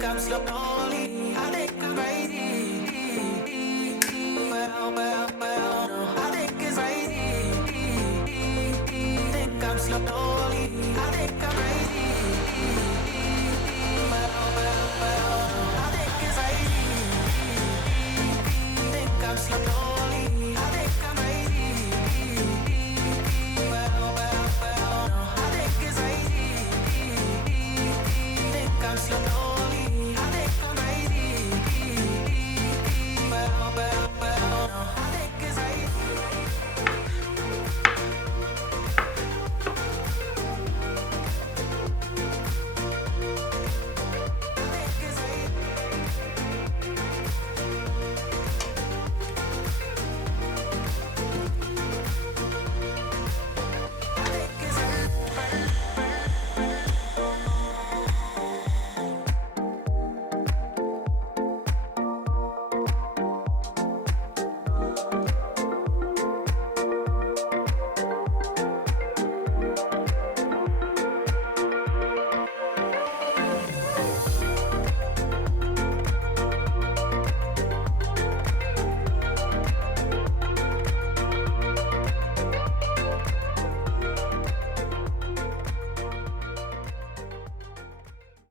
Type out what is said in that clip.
think I'm slowly. I think I'm crazy. Well, no, I think it's crazy. Think I'm slowly. I think I'm crazy. Well, I think it's crazy. Think I'm slowly. I think I'm crazy. Well, no, I think it's crazy. Think I'm slowly.